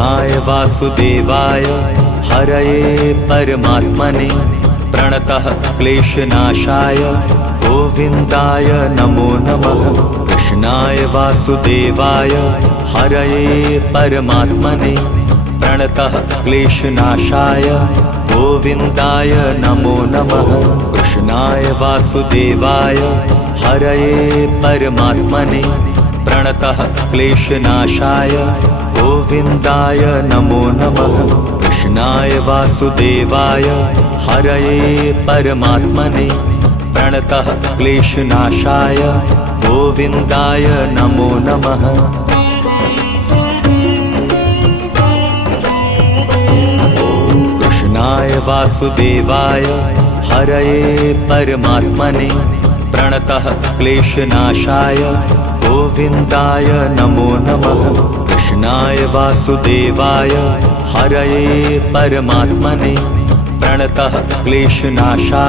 कृष्णाय वासुदेवाय हरये परमात्मने प्रणतः क्लेशनाशाय गोविन्दाय नमो नमः। कृष्णाय वासुदेवाय हरये परमात्मने प्रणतः क्लेशनाशाय गोविन्दाय नमो नमः। कृष्णाय वासुदेवाय हरये परमात्मने प्रणतः क्लेशनाशाय गोविन्दाय नमो नमः। कृष्णाय वासुदेवाय हरये परमात्मने प्रणतः क्लेशनाशाय गोविन्दाय नमो नमः। कृष्णाय वासुदेवाय हरये परमात्मने प्रणतः क्लेशनाशाय गोविन्दाय नमो नमः। कृष्णाय वासुदेवाय हरये परमात्मने प्रणतः क्लेशनाशाय